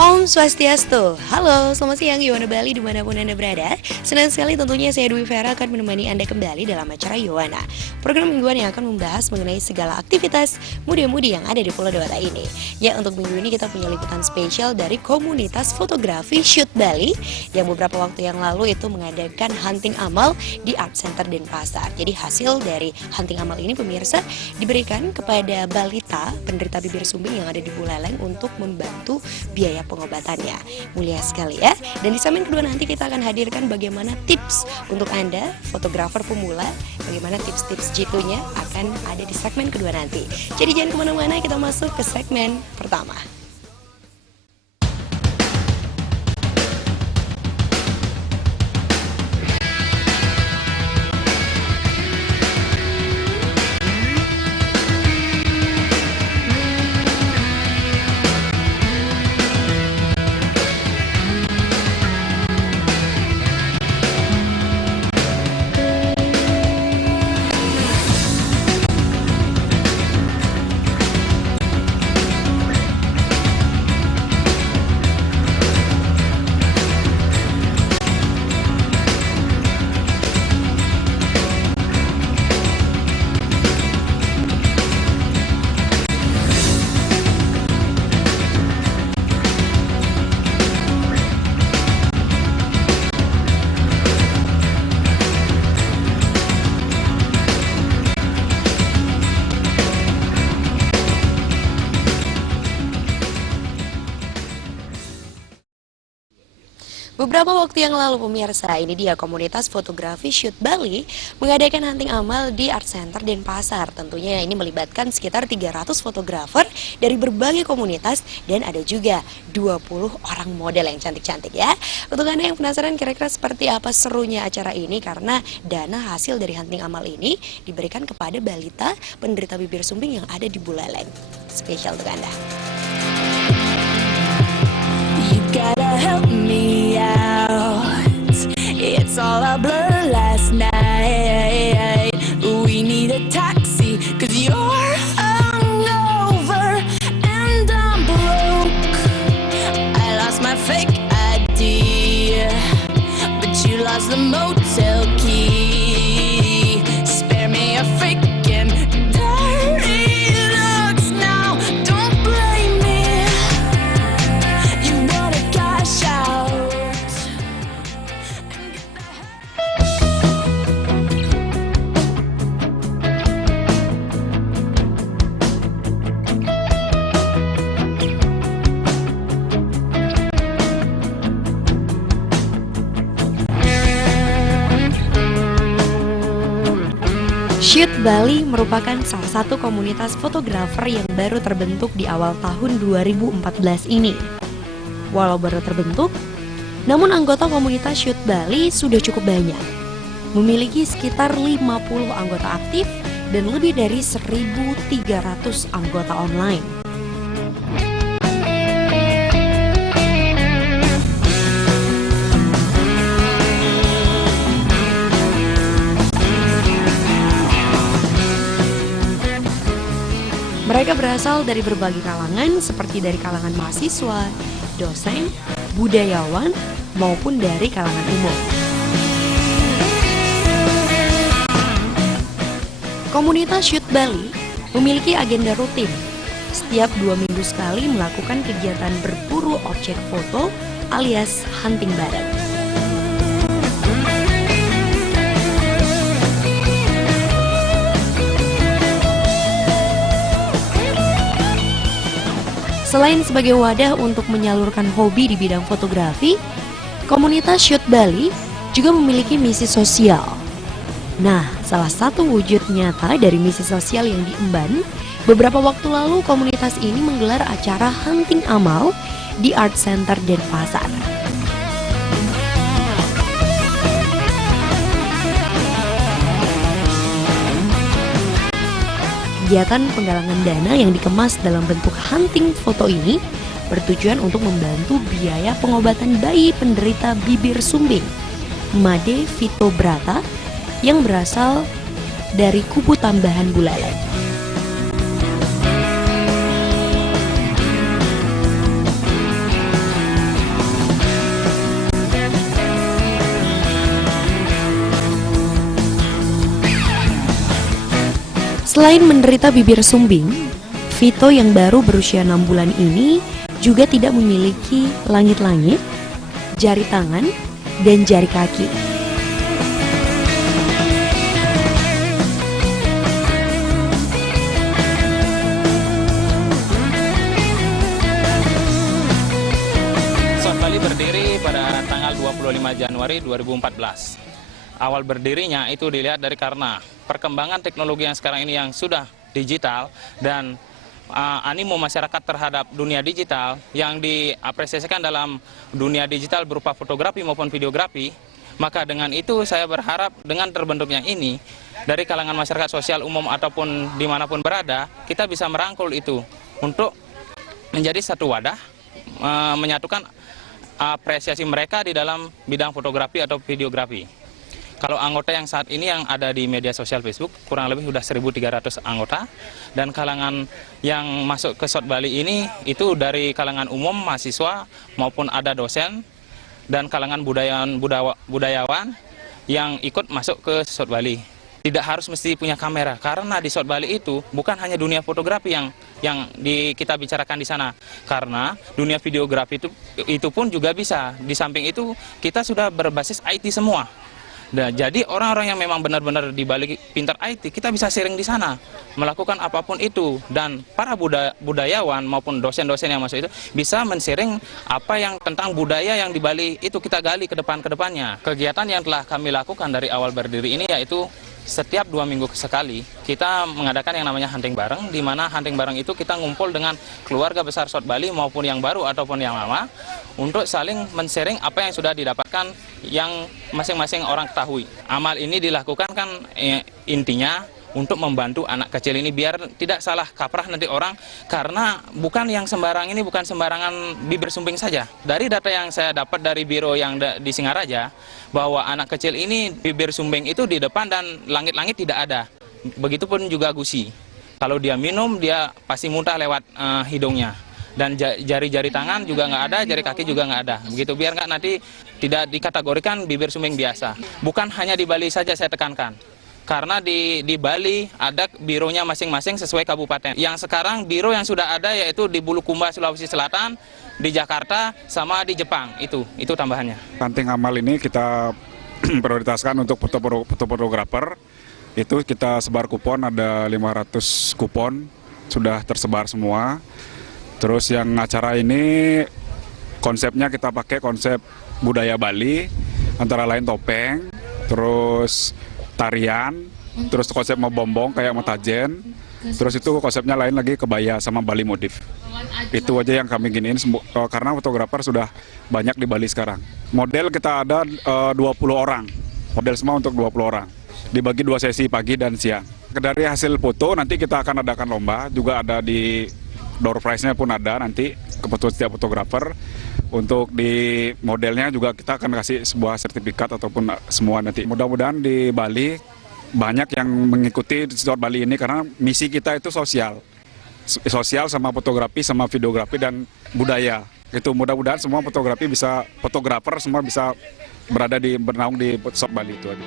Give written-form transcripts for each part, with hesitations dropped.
Om Swastiastu. Halo, selamat siang Yowana Bali dimanapun Anda berada. Senang sekali tentunya saya Dwi Vera akan menemani Anda kembali dalam acara Yowana, program mingguan yang akan membahas mengenai segala aktivitas muda-mudi yang ada di Pulau Dewata ini. Ya, untuk minggu ini kita punya liputan spesial dari komunitas fotografi Shoot Bali yang beberapa waktu yang lalu itu mengadakan hunting amal di Art Center Denpasar. Jadi hasil dari hunting amal ini pemirsa diberikan kepada balita penderita bibir sumbing yang ada di Buleleng untuk membantu biaya pengobatannya. Mulia sekali ya. Dan di segmen kedua nanti kita akan hadirkan bagaimana tips untuk Anda fotografer pemula, bagaimana tips-tips jitunya akan ada di segmen kedua nanti. Jadi jangan kemana-mana, kita masuk ke segmen pertama. Beberapa waktu yang lalu pemirsa, ini dia komunitas fotografi Shoot Bali mengadakan hunting amal di Art Center Denpasar. Tentunya ini melibatkan sekitar 300 fotografer dari berbagai komunitas dan ada juga 20 orang model yang cantik-cantik ya. Untuk Anda yang penasaran kira-kira seperti apa serunya acara ini, karena dana hasil dari hunting amal ini diberikan kepada balita penderita bibir sumbing yang ada di Buleleng. Spesial untuk Anda. Gotta help me out. It's all a blur last night. We need a taxi, cause you're hungover and I'm broke. I lost my fake ID, but you lost the motel key. Spare me a freaking dirty looks now. Don't blame me. You wanna cash out. Shoot Bali merupakan salah satu komunitas fotografer yang baru terbentuk di awal tahun 2014 ini. Walau baru terbentuk, namun anggota komunitas Shoot Bali sudah cukup banyak. Memiliki sekitar 50 anggota aktif dan lebih dari 1.300 anggota online. Mereka berasal dari berbagai kalangan, seperti dari kalangan mahasiswa, dosen, budayawan, maupun dari kalangan umum. Komunitas Shoot Bali memiliki agenda rutin. Setiap 2 minggu sekali melakukan kegiatan berburu objek foto alias hunting bareng. Selain sebagai wadah untuk menyalurkan hobi di bidang fotografi, komunitas Shoot Bali juga memiliki misi sosial. Nah, salah satu wujud nyata dari misi sosial yang diemban, beberapa waktu lalu komunitas ini menggelar acara hunting amal di Art Center Denpasar. Kegiatan penggalangan dana yang dikemas dalam bentuk hunting foto ini bertujuan untuk membantu biaya pengobatan bayi penderita bibir sumbing, Made Vito Brata, yang berasal dari Kubu Tambahan Buleleng. Selain menderita bibir sumbing, Vito yang baru berusia 6 bulan ini juga tidak memiliki langit-langit, jari tangan, dan jari kaki. SOT Bali berdiri pada tanggal 25 Januari 2014. Awal berdirinya itu dilihat dari karena perkembangan teknologi yang sekarang ini yang sudah digital dan animo masyarakat terhadap dunia digital yang diapresiasikan dalam dunia digital berupa fotografi maupun videografi. Maka dengan itu saya berharap dengan terbentuknya ini dari kalangan masyarakat sosial umum ataupun dimanapun berada, kita bisa merangkul itu untuk menjadi satu wadah, menyatukan apresiasi mereka di dalam bidang fotografi atau videografi. Kalau anggota yang saat ini yang ada di media sosial Facebook, kurang lebih sudah 1.300 anggota. Dan kalangan yang masuk ke SOT Bali ini, itu dari kalangan umum, mahasiswa, maupun ada dosen, dan kalangan budayawan yang ikut masuk ke SOT Bali. Tidak harus mesti punya kamera, karena di SOT Bali itu bukan hanya dunia fotografi yang kita bicarakan di sana. Karena dunia videografi itu pun juga bisa. Di samping itu, kita sudah berbasis IT semua. Nah, jadi orang-orang yang memang benar-benar di balik pintar IT, kita bisa sharing di sana, melakukan apapun itu. Dan para budayawan maupun dosen-dosen yang masuk itu bisa men-sharing apa yang tentang budaya yang di Bali itu kita gali ke depannya. Kegiatan yang telah kami lakukan dari awal berdiri ini yaitu setiap 2 minggu sekali kita mengadakan yang namanya hunting bareng, di mana hunting bareng itu kita ngumpul dengan keluarga besar SOT Bali maupun yang baru ataupun yang lama untuk saling men-sharing apa yang sudah didapatkan yang masing-masing orang ketahui. Amal ini dilakukan kan intinya untuk membantu anak kecil ini biar tidak salah kaprah nanti orang, karena bukan yang sembarang ini bukan sembarangan bibir sumbing saja. Dari data yang saya dapat dari biro yang di Singaraja, bahwa anak kecil ini bibir sumbing itu di depan dan langit-langit tidak ada. Begitupun juga gusi. Kalau dia minum, dia pasti muntah lewat hidungnya. Dan jari-jari tangan juga nggak ada, jari kaki juga nggak ada. Begitu biar nggak nanti tidak dikategorikan bibir sumbing biasa. Bukan hanya di Bali saja saya tekankan. Karena di Bali ada bironya masing-masing sesuai kabupaten. Yang sekarang biro yang sudah ada yaitu di Bulukumba, Sulawesi Selatan, di Jakarta, sama di Jepang. Itu tambahannya. Hunting amal ini kita prioritaskan untuk fotografer. Itu kita sebar kupon, ada 500 kupon, sudah tersebar semua. Terus yang acara ini konsepnya kita pakai konsep budaya Bali, antara lain topeng, terus tarian, terus konsep membombong kayak metajen, terus itu konsepnya lain lagi kebaya sama Bali modif. Itu aja yang kami giniin karena fotografer sudah banyak di Bali sekarang. Model kita ada 20 orang, model semua untuk 20 orang. Dibagi 2 sesi pagi dan siang. Dari hasil foto nanti kita akan adakan lomba, juga ada di door prize-nya pun ada nanti kebutuhan setiap fotografer. Untuk di modelnya juga kita akan kasih sebuah sertifikat ataupun semua nanti. Mudah-mudahan di Bali banyak yang mengikuti SOT Bali ini karena misi kita itu sosial sama fotografi sama videografi dan budaya. Itu mudah-mudahan semua fotografer semua bisa bernaung di SOT Bali itu aja.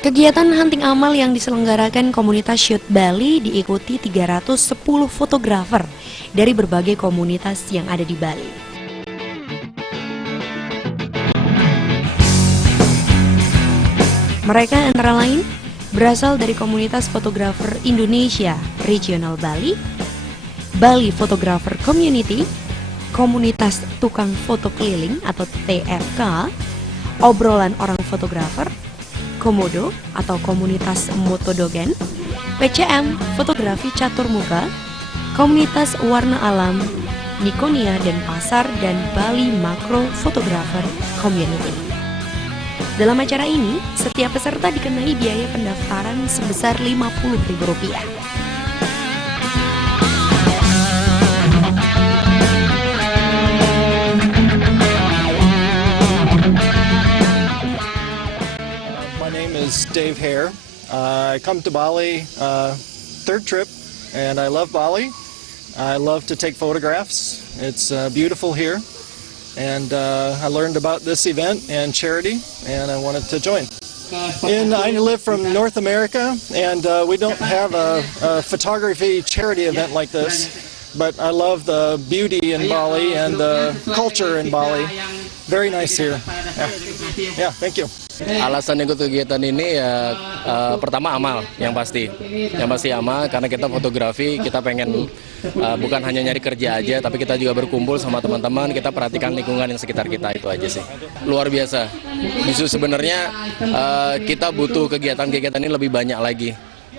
Kegiatan hunting amal yang diselenggarakan komunitas Shoot Bali diikuti 310 fotografer dari berbagai komunitas yang ada di Bali. Mereka antara lain berasal dari komunitas fotografer Indonesia Regional Bali, Bali Photographer Community, komunitas tukang foto keliling atau TFK, obrolan orang fotografer, Komodo atau komunitas Motodogen, PCM Fotografi Catur Muka, komunitas Warna Alam, Nikonia dan Pasar, dan Bali Macro Photographer Community. Dalam acara ini, setiap peserta dikenai biaya pendaftaran sebesar Rp50.000. Dave Hare. I come to Bali third trip, and I love Bali. I love to take photographs. It's beautiful here. and I learned about this event and charity, and I wanted to join. And I live from North America, and we don't have a photography charity event like this, but I love the beauty in Bali and the culture in Bali. Very nice here. Yeah, thank you. Alasan ikut kegiatan ini ya pertama amal yang pasti amal karena kita fotografi, kita pengen bukan hanya nyari kerja aja tapi kita juga berkumpul sama teman-teman, kita perhatikan lingkungan yang sekitar kita, itu aja sih. Luar biasa. Justru sebenarnya kita butuh kegiatan-kegiatan ini lebih banyak lagi.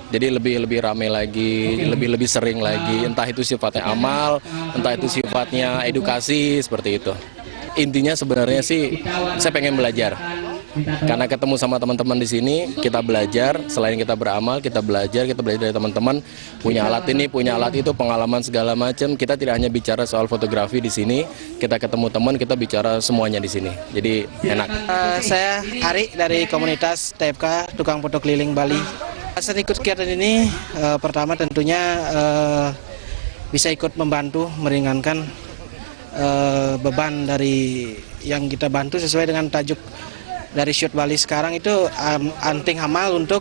Jadi lebih ramai lagi, lebih sering lagi, entah itu sifatnya amal, entah itu sifatnya edukasi, seperti itu. Intinya sebenarnya sih saya pengen belajar. Karena ketemu sama teman-teman di sini, kita belajar, selain kita beramal, kita belajar dari teman-teman, punya alat ini, punya alat itu, pengalaman segala macam. Kita tidak hanya bicara soal fotografi di sini, kita ketemu teman, kita bicara semuanya di sini. Jadi enak. Saya Ari dari komunitas TFK Tukang Foto Keliling Bali. Saya ikut kegiatan ini pertama tentunya bisa ikut membantu meringankan beban dari yang kita bantu sesuai dengan tajuk dari Shoot Bali sekarang itu anting amal untuk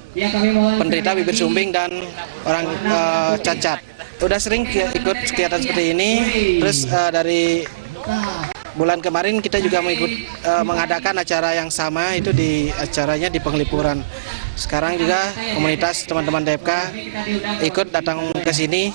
penderita bibir sumbing dan orang cacat. Udah sering ikut kegiatan seperti ini, terus dari bulan kemarin kita juga mengadakan acara yang sama, itu acaranya di Penglipuran. Sekarang juga komunitas teman-teman DFK ikut datang ke sini,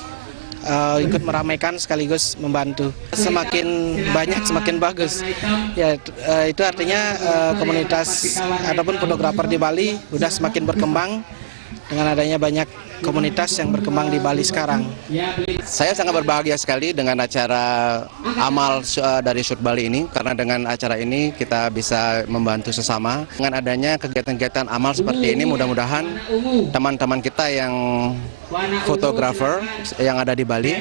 ikut meramaikan sekaligus membantu. Semakin banyak semakin bagus. Ya, itu artinya komunitas ataupun fotografer di Bali udah semakin berkembang dengan adanya banyak komunitas yang berkembang di Bali sekarang. Saya sangat berbahagia sekali dengan acara amal dari Shoot Bali ini, karena dengan acara ini kita bisa membantu sesama. Dengan adanya kegiatan-kegiatan amal seperti ini, mudah-mudahan teman-teman kita yang fotografer yang ada di Bali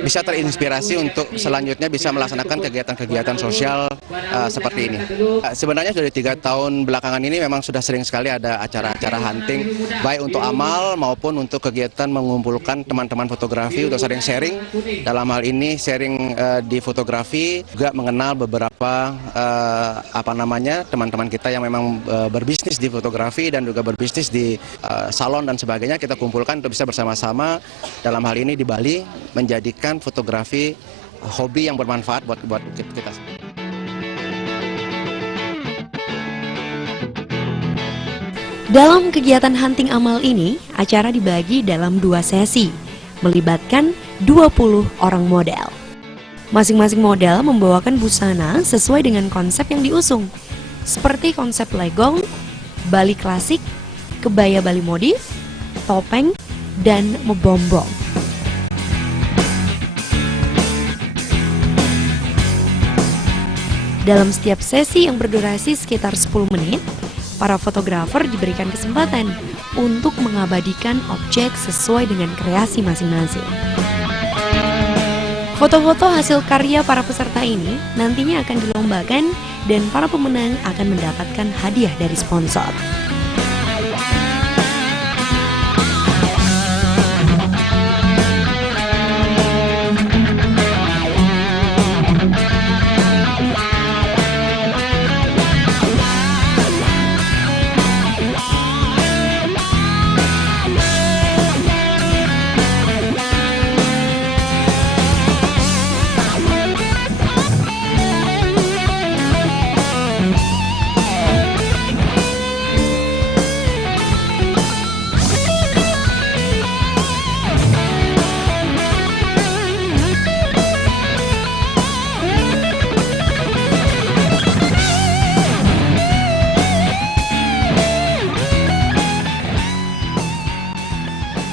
bisa terinspirasi untuk selanjutnya bisa melaksanakan kegiatan-kegiatan sosial seperti ini. Sebenarnya sudah 3 tahun belakangan ini memang sudah sering sekali ada acara-acara hunting, baik untuk amal maupun untuk kegiatan mengumpulkan teman-teman fotografi untuk sering sharing. Dalam hal ini sharing di fotografi, juga mengenal beberapa teman-teman kita yang memang berbisnis di fotografi dan juga berbisnis di salon dan sebagainya. Kita kumpulkan untuk bisa bersama-sama dalam hal ini di Bali menjadikan fotografi hobi yang bermanfaat buat kita. Dalam kegiatan hunting amal ini, acara dibagi dalam 2 sesi, melibatkan 20 orang model. Masing-masing model membawakan busana sesuai dengan konsep yang diusung, seperti konsep legong, Bali klasik, kebaya Bali modif, topeng, dan mebombong. Dalam setiap sesi yang berdurasi sekitar 10 menit, para fotografer diberikan kesempatan untuk mengabadikan objek sesuai dengan kreasi masing-masing. Foto-foto hasil karya para peserta ini nantinya akan dilombakan dan para pemenang akan mendapatkan hadiah dari sponsor.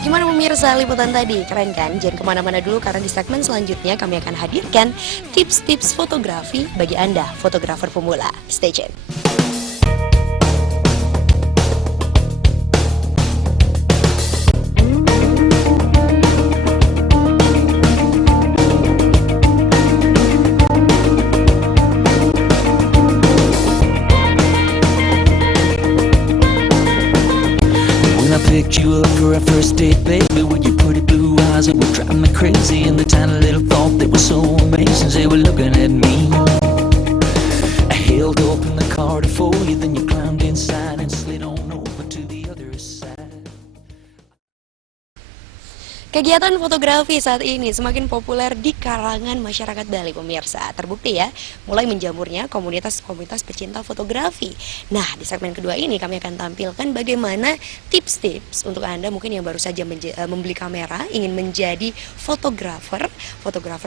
Gimana pemirsa liputan tadi? Keren kan? Jangan kemana-mana dulu karena di segmen selanjutnya kami akan hadirkan tips-tips fotografi bagi Anda, fotografer pemula. Stay tune. When I picked you up for our first date, baby, with your pretty blue eyes that were driving me crazy, and the tiny little thought they were so amazing, they were looking at me. party for you, then you climbed inside and slid on over to the other side. Kegiatan fotografi saat ini semakin populer di kalangan masyarakat Bali, pemirsa. Terbukti ya, mulai menjamurnya komunitas-komunitas pecinta fotografi. Nah, di segmen kedua ini kami akan tampilkan bagaimana tips-tips untuk Anda mungkin yang baru saja membeli kamera, ingin menjadi fotografer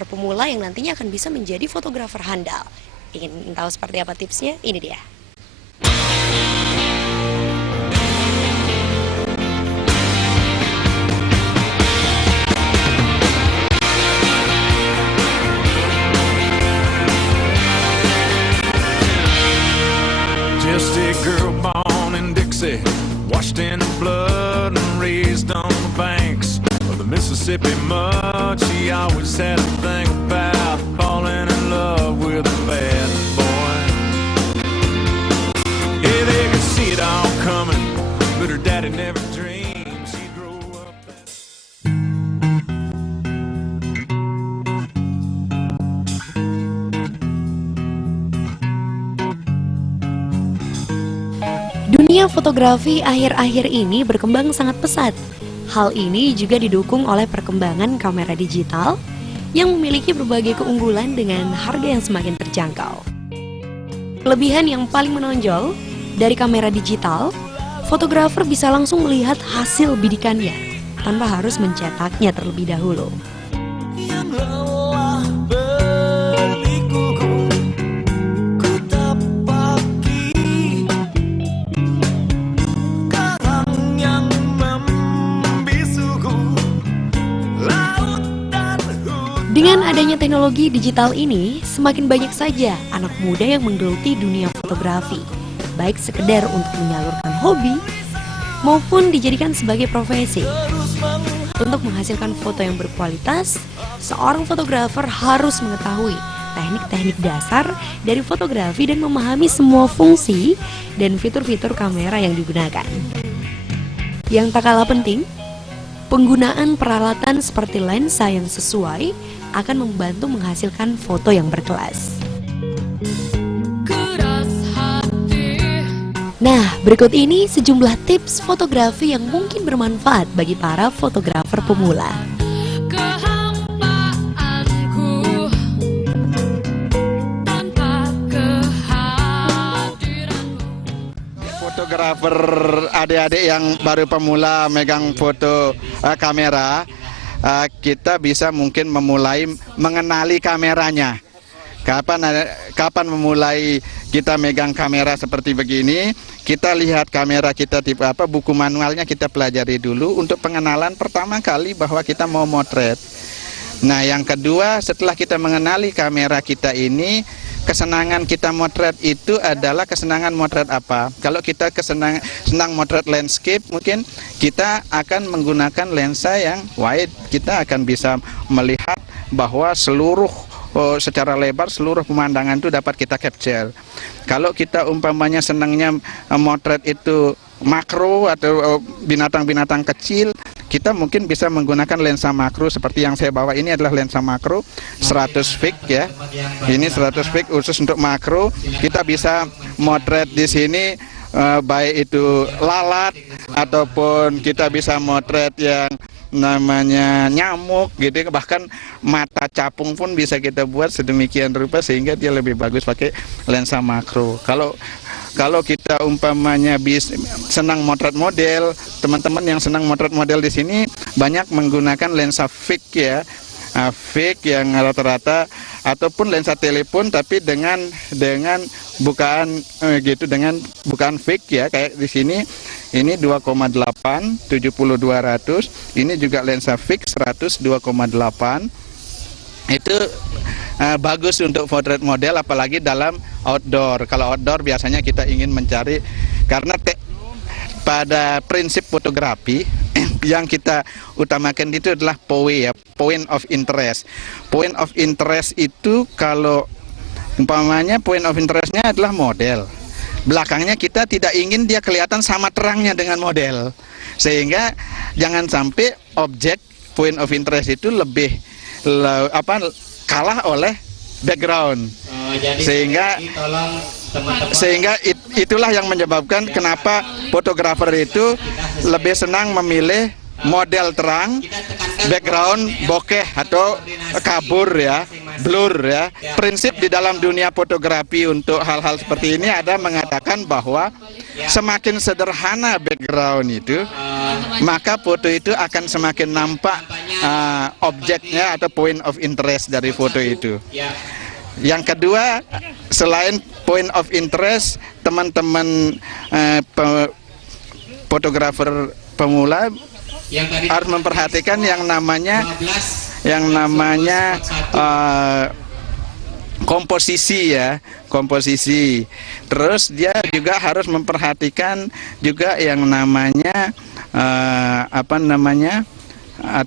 pemula yang nantinya akan bisa menjadi fotografer handal. Ingin tahu seperti apa tipsnya? Ini dia. Just a girl born in Dixie, washed in the blood and raised on the banks of the Mississippi mud. She always had a thing about falling in love with a bad boy. Yeah, they could see it all coming, but her daddy never dreamed she'd grow up. Dunia fotografi akhir-akhir ini berkembang sangat pesat. Hal ini juga didukung oleh perkembangan kamera digital yang memiliki berbagai keunggulan dengan harga yang semakin terjangkau. Kelebihan yang paling menonjol dari kamera digital, fotografer bisa langsung melihat hasil bidikannya tanpa harus mencetaknya terlebih dahulu. Yang lelah berlikuku, ku tapaki karang yang membisuku, laut dan hutan. Dengan adanya teknologi digital ini, semakin banyak saja anak muda yang menggeluti dunia fotografi, baik sekedar untuk menyalurkan hobi maupun dijadikan sebagai profesi. Untuk menghasilkan foto yang berkualitas, seorang fotografer harus mengetahui teknik-teknik dasar dari fotografi dan memahami semua fungsi dan fitur-fitur kamera yang digunakan. Yang tak kalah penting, penggunaan peralatan seperti lensa yang sesuai akan membantu menghasilkan foto yang berkelas. Nah, berikut ini sejumlah tips fotografi yang mungkin bermanfaat bagi para fotografer pemula. Fotografer adik-adik yang baru pemula megang foto kamera, kita bisa mungkin memulai mengenali kameranya. Kapan memulai kita megang kamera seperti begini, kita lihat kamera kita tipe apa, buku manualnya kita pelajari dulu untuk pengenalan pertama kali bahwa kita mau motret. Nah, yang kedua, setelah kita mengenali kamera kita ini, kesenangan kita motret itu adalah kesenangan motret apa? Kalau kita senang motret landscape, mungkin kita akan menggunakan lensa yang wide. Kita akan bisa melihat bahwa secara lebar seluruh pemandangan itu dapat kita capture. Kalau kita umpamanya senangnya motret itu makro atau binatang-binatang kecil, kita mungkin bisa menggunakan lensa makro seperti yang saya bawa ini adalah lensa makro 100 fix ya. Ini 100 fix khusus untuk makro. Kita bisa motret di sini baik itu lalat ataupun kita bisa motret yang namanya nyamuk gitu, bahkan mata capung pun bisa kita buat sedemikian rupa sehingga dia lebih bagus pakai lensa makro. Kalau kita umpamanya senang motret model, teman-teman yang senang motret model di sini banyak menggunakan lensa fix ya. Fix yang rata-rata ataupun lensa telepon tapi dengan bukaan gitu, dengan bukaan fix ya, kayak di sini ini 2,8 70-200, ini juga lensa fix 100 2,8. Itu bagus untuk potret model apalagi dalam outdoor. Kalau outdoor biasanya kita ingin mencari, karena pada prinsip fotografi yang kita utamakan itu adalah POI ya, point of interest. Point of interest itu kalau umpamanya point of interestnya adalah model, belakangnya kita tidak ingin dia kelihatan sama terangnya dengan model, sehingga jangan sampai objek point of interest itu kalah oleh background, sehingga Sehingga itulah yang menyebabkan kenapa fotografer itu lebih senang memilih model terang, background bokeh atau kabur ya, blur ya. Prinsip di dalam dunia fotografi untuk hal-hal seperti ini ada mengatakan bahwa semakin sederhana background itu, maka foto itu akan semakin nampak objeknya atau point of interest dari foto itu. Yang kedua, selain point of interest, teman-teman fotografer pemula harus memperhatikan yang namanya komposisi ya, komposisi. Terus dia juga harus memperhatikan juga yang namanya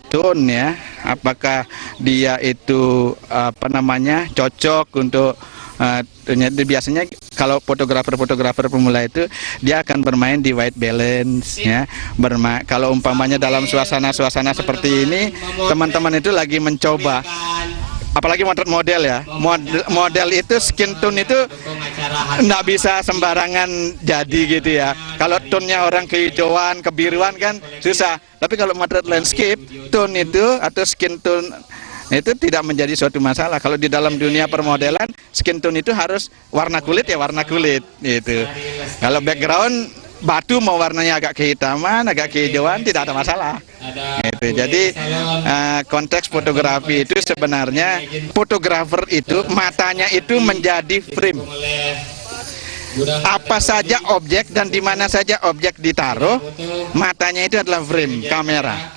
tone ya, apakah dia itu cocok untuk biasanya kalau fotografer pemula itu dia akan bermain di white balance ya. Kalau umpamanya dalam suasana seperti ini, teman-teman itu lagi mencoba, apalagi model ya, model itu skin tone itu nggak bisa sembarangan jadi gitu ya. Kalau tone-nya orang kehijauan, kebiruan kan susah. Tapi kalau motret landscape, tone itu atau skin tone itu tidak menjadi suatu masalah. Kalau di dalam dunia permodelan, skin tone itu harus warna kulit ya warna kulit gitu. Kalau background batu mau warnanya agak kehitaman, agak kehijauan tidak ada masalah. Gitu. Jadi konteks fotografi itu sebenarnya fotografer itu matanya itu menjadi frame. Apa saja objek dan di mana saja objek ditaruh, matanya itu adalah frame kamera.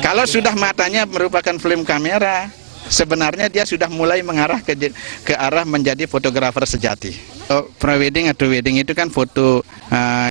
Kalau sudah matanya merupakan film kamera, sebenarnya dia sudah mulai mengarah ke arah menjadi fotografer sejati. Pre-wedding atau wedding itu kan foto